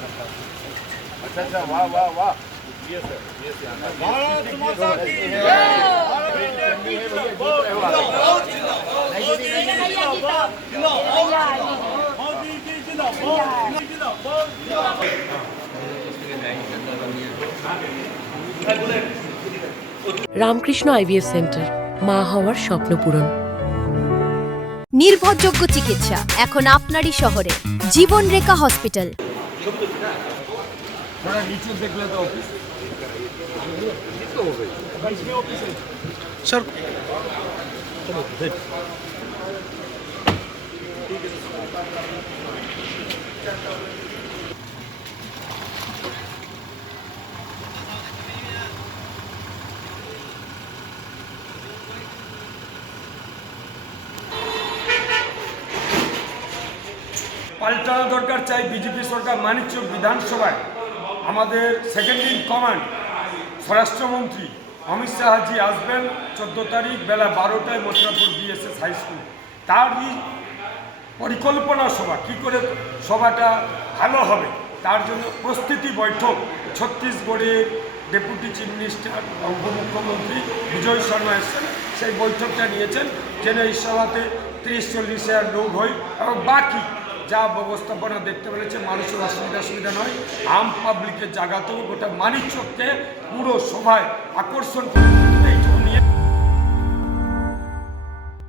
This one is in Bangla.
अच्छा अच्छा, वाह वाह वाह, ये सर, ये सर। भारत माता की जय। भारत इंडिया की जिंदाबाद। मोदी की जिंदाबाद। রামকৃষ্ণ আইভিএফ সেন্টার, মা হওয়ার স্বপ্ন পূরণ। নির্ভরযোগ্য চিকিৎসা এখন আপনারই শহরে, জীবনরেখা হসপিটাল। थोड़ा नीचे देख लेता ऑफिस सर পাল্টানো দরকার চাই বিজেপি সরকার। মানিকচক বিধানসভায় আমাদের সেকেন্ড ইন কমান্ড স্বরাষ্ট্রমন্ত্রী অমিত শাহজি আসবেন 14 তারিখ বেলা 12টায় মথুরাপুর বিএসএস হাই স্কুল। তারই পরিকল্পনা সভা, কী করে সভাটা ভালো হবে তার জন্য প্রস্তুতি বৈঠক ছত্তিশগড়ের ডেপুটি চিফ মিনিস্টার উপমুখ্যমন্ত্রী বিজয় শর্মা এসেছেন, সেই বৈঠকটা নিয়েছেন যেন এই সভাতে 30-40 হাজার লোক হয় এবং বাকি যা ব্যবস্থাপনা দেখতে পেরেছে মানুষের অসুবিধা নয়, আম পাবলিকের জায়গাতেও গোটা মানিকচককে পুরো সভায় আকর্ষণ করে।